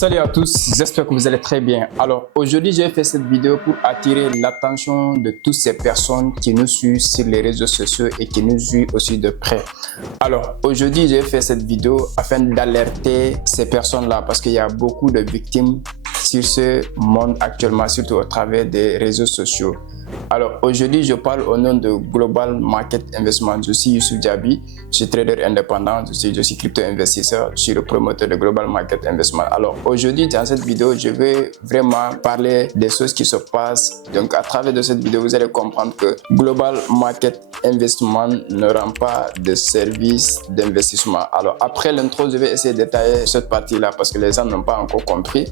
Salut à tous, j'espère que vous allez très bien. Alors aujourd'hui, j'ai fait cette vidéo pour attirer l'attention de toutes ces personnes qui nous suivent sur les réseaux sociaux et qui nous suivent aussi de près. Alors aujourd'hui, j'ai fait cette vidéo afin d'alerter ces personnes-là parce qu'il y a beaucoup de victimes sur ce monde actuellement, surtout au travers des réseaux sociaux. Alors aujourd'hui, je parle au nom de Global Market Investment. Je suis Youssouf Diaby, je suis trader indépendant, je suis crypto-investisseur, je suis le promoteur de Global Market Investment. Alors aujourd'hui, dans cette vidéo, je vais vraiment parler des choses qui se passent. Donc à travers de cette vidéo, vous allez comprendre que Global Market Investment ne rend pas de service d'investissement. Alors après l'intro, je vais essayer de détailler cette partie-là parce que les gens n'ont pas encore compris.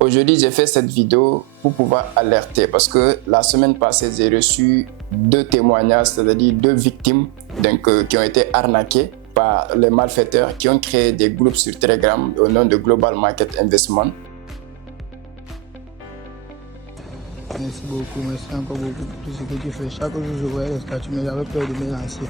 Aujourd'hui, j'ai fait cette vidéo pour pouvoir alerter parce que la semaine passée, j'ai reçu 2 témoignages, c'est-à-dire 2 victimes qui ont été arnaquées par les malfaiteurs qui ont créé des groupes sur Telegram au nom de Global Market Investment. Merci beaucoup, merci encore beaucoup pour tout ce que tu fais. Chaque jour, je voyais les statuts, mais j'avais peur de me lancer.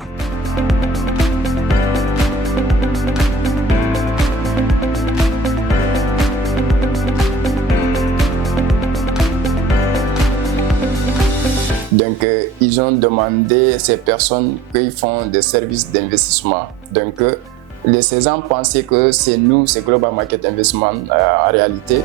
Donc, ils ont demandé à ces personnes qu'ils font des services d'investissement. Donc, ces gens pensaient que c'est nous, c'est Global Market Investment en réalité.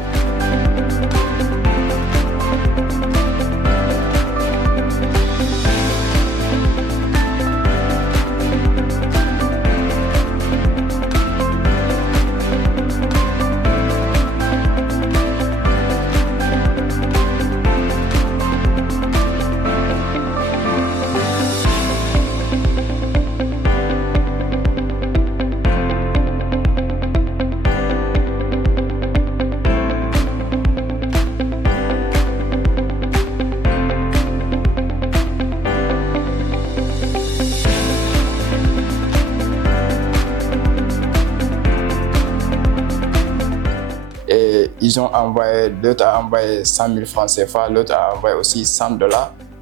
Ils ont envoyé, l'autre a envoyé 100 000 francs CFA, l'autre a envoyé aussi 100 $.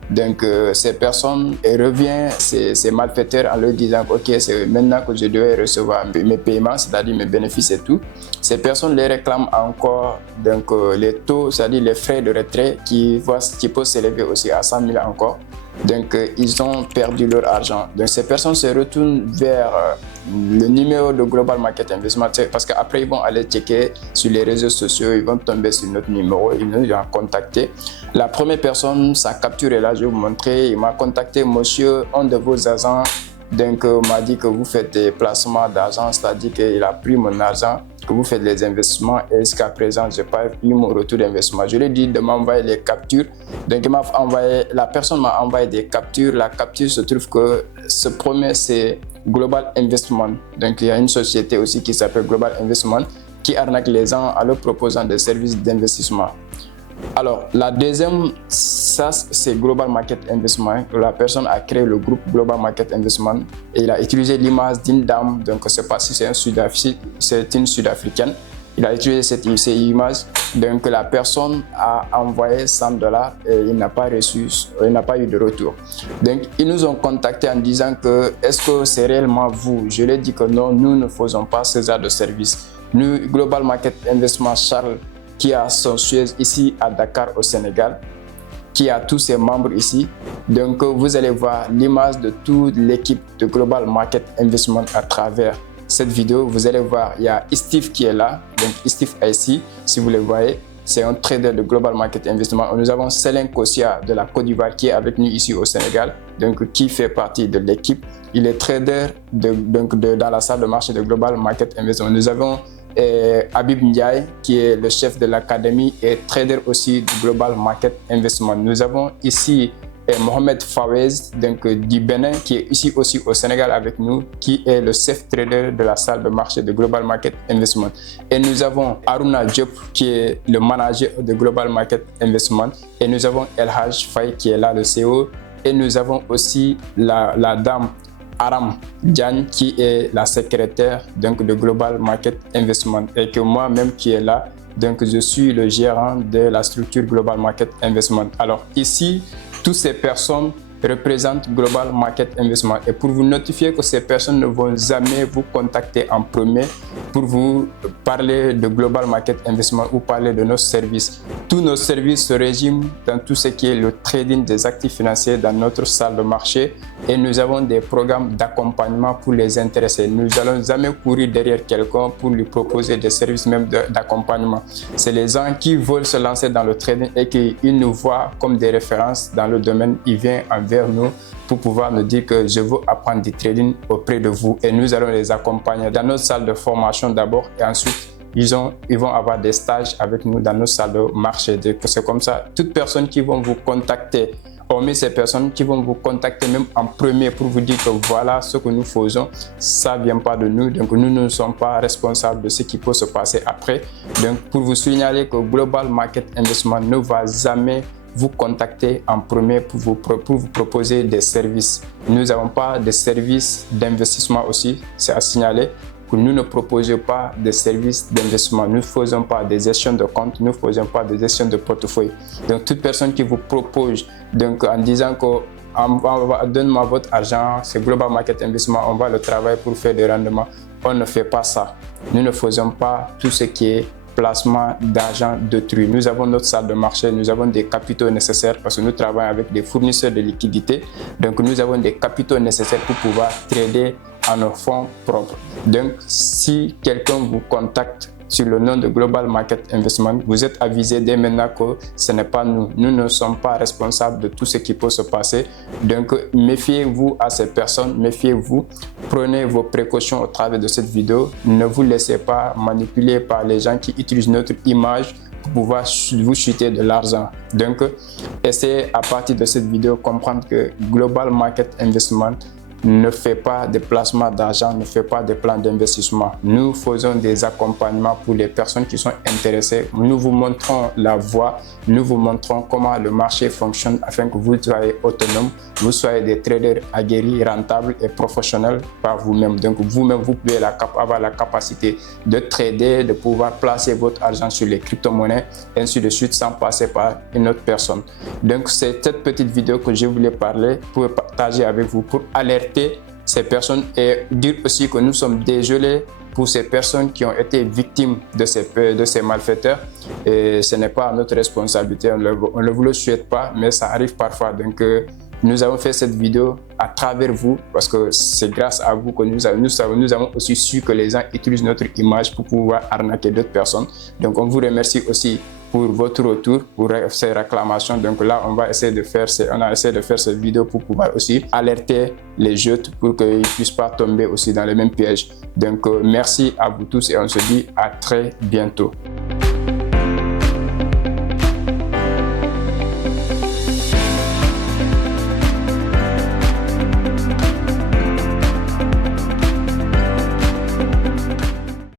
Donc ces personnes reviennent, ces malfaiteurs, en leur disant ok, c'est maintenant que je dois recevoir mes paiements, c'est-à-dire mes bénéfices et tout. Ces personnes les réclament encore les taux, c'est-à-dire les frais de retrait qui peuvent s'élever aussi à 100 000 encore. Donc ils ont perdu leur argent. Donc ces personnes se retournent vers le numéro de Global Market Investment parce qu'après ils vont aller checker sur les réseaux sociaux, ils vont tomber sur notre numéro, ils nous ont contacté. La première personne, sa capture est là, je vais vous montrer. Il m'a contacté, monsieur, un de vos agents m'a dit que vous faites des placements d'argent, c'est-à-dire qu'il a pris mon argent, que vous faites des investissements et jusqu'à présent, je n'ai pas eu mon retour d'investissement. Je lui ai dit de m'envoyer les captures. Donc, la personne m'a envoyé des captures. La capture se trouve que ce premier, c'est Global Investment. Donc, il y a une société aussi qui s'appelle Global Investment qui arnaque les gens en leur proposant des services d'investissement. Alors, la deuxième, ça c'est Global Market Investment. La personne a créé le groupe Global Market Investment et il a utilisé l'image d'une dame, donc c'est pas si c'est une Sud-Africaine. Il a utilisé cette image, donc la personne a envoyé 100 $ et il n'a pas reçu, il n'a pas eu de retour. Donc ils nous ont contacté en disant que est-ce que c'est réellement vous? Je leur ai dit que non, nous ne faisons pas ce genre de service. Nous, Global Market Investment Charles, qui a son siège ici à Dakar au Sénégal, qui a tous ses membres ici. Donc vous allez voir l'image de toute l'équipe de Global Market Investment à travers cette vidéo. Vous allez voir, il y a Steve qui est là, donc Steve ici, si vous le voyez, c'est un trader de Global Market Investment. Nous avons Célin Kossia de la Côte d'Ivoire qui est avec nous ici au Sénégal, donc qui fait partie de l'équipe. Il est trader dans la salle de marché de Global Market Investment. Nous avons Habib Ndiaye qui est le chef de l'académie et trader aussi du Global Market Investment. Nous avons ici Mohamed Fawez du Bénin qui est ici aussi au Sénégal avec nous, qui est le chef trader de la salle de marché de Global Market Investment. Et nous avons Aruna Diop qui est le manager de Global Market Investment. Et nous avons El Haj Faye qui est là, le CEO. Et nous avons aussi la dame Aram Diagne qui est la secrétaire de Global Market Investment et que moi-même qui est là, donc je suis le gérant de la structure Global Market Investment. Alors ici, toutes ces personnes représente Global Market Investment et pour vous notifier que ces personnes ne vont jamais vous contacter en premier pour vous parler de Global Market Investment ou parler de nos services. Tous nos services se résument dans tout ce qui est le trading des actifs financiers dans notre salle de marché et nous avons des programmes d'accompagnement pour les intéressés. Nous n'allons jamais courir derrière quelqu'un pour lui proposer des services même d'accompagnement. C'est les gens qui veulent se lancer dans le trading et qui nous voient comme des références dans le domaine. Ils viennent envers nous pour pouvoir nous dire que je veux apprendre du trading auprès de vous et nous allons les accompagner dans notre salle de formation d'abord et ensuite ils vont avoir des stages avec nous dans nos salles de marché. C'est comme ça, toute personne qui vont vous contacter, hormis ces personnes qui vont vous contacter même en premier pour vous dire que voilà ce que nous faisons, ça ne vient pas de nous, donc nous ne sommes pas responsables de ce qui peut se passer après. Donc pour vous signaler que Global Market Investment ne va jamais vous contacter en premier pour vous proposer des services. Nous n'avons pas de services d'investissement aussi, c'est à signaler que nous ne proposons pas de services d'investissement. Nous ne faisons pas des gestions de compte, nous ne faisons pas de gestion de portefeuille. Donc toute personne qui vous propose donc, en disant que donne-moi votre argent, c'est Global Market Investment, on va le travailler pour faire des rendements. On ne fait pas ça. Nous ne faisons pas tout ce qui est placement d'argent d'autrui. Nous avons notre salle de marché, nous avons des capitaux nécessaires parce que nous travaillons avec des fournisseurs de liquidités. Donc nous avons des capitaux nécessaires pour pouvoir trader à nos fonds propres. Donc si quelqu'un vous contacte sur le nom de Global Market Investment, vous êtes avisé dès maintenant que ce n'est pas nous. Nous ne sommes pas responsables de tout ce qui peut se passer. Donc, méfiez-vous à ces personnes, méfiez-vous. Prenez vos précautions au travers de cette vidéo. Ne vous laissez pas manipuler par les gens qui utilisent notre image pour pouvoir vous chuter de l'argent. Donc, essayez à partir de cette vidéo de comprendre que Global Market Investment ne fait pas de placement d'argent, ne fait pas de plans d'investissement. Nous faisons des accompagnements pour les personnes qui sont intéressées. Nous vous montrons la voie, nous vous montrons comment le marché fonctionne afin que vous soyez autonome, vous soyez des traders aguerris, rentables et professionnels par vous-même. Donc vous-même, vous pouvez avoir la capacité de trader, de pouvoir placer votre argent sur les crypto-monnaies, ainsi de suite, sans passer par une autre personne. Donc c'est cette petite vidéo que je voulais parler pour partager avec vous, pour alerter ces personnes et dire aussi que nous sommes désolés pour ces personnes qui ont été victimes de ces malfaiteurs et ce n'est pas notre responsabilité, on ne vous le souhaite pas, mais ça arrive parfois. Donc nous avons fait cette vidéo à travers vous parce que c'est grâce à vous que nous avons aussi su que les gens utilisent notre image pour pouvoir arnaquer d'autres personnes. Donc on vous remercie aussi pour votre retour, pour ces réclamations. Donc là, on a essayé de faire cette vidéo pour pouvoir aussi alerter les jeunes pour qu'ils ne puissent pas tomber aussi dans les mêmes pièges. Donc merci à vous tous et on se dit à très bientôt.